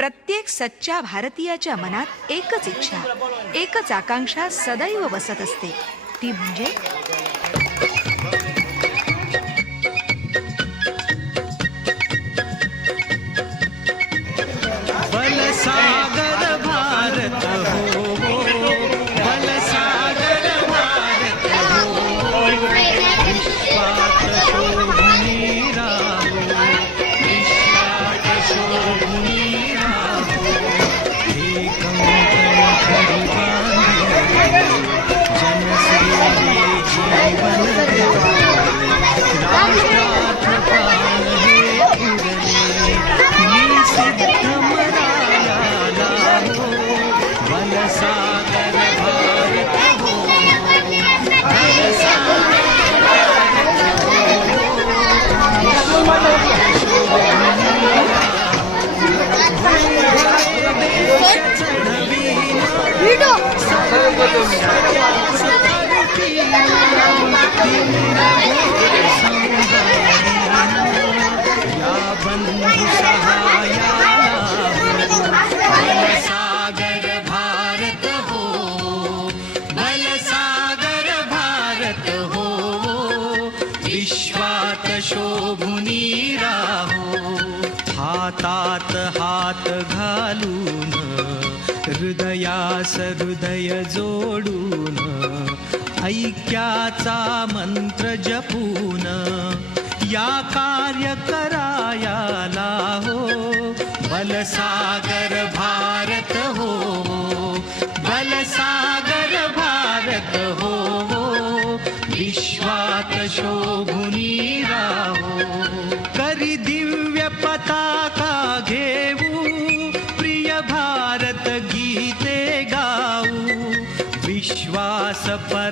प्रत्येक सच्च्या भारतीयाच्या मनात एकच इच्छा एकच आकांक्षा सदैव बसत असते. ती म्हणजे शोभुनी राहो. हातात हात घालून हृदयास हृदय जोडून ऐक्याचा मंत्र जपून या कार्य करायाला हो. बलसाग शोभुनी राहो करी दिव्य पताका घेऊ प्रिय भारत गीते गाऊ। विश्वास पर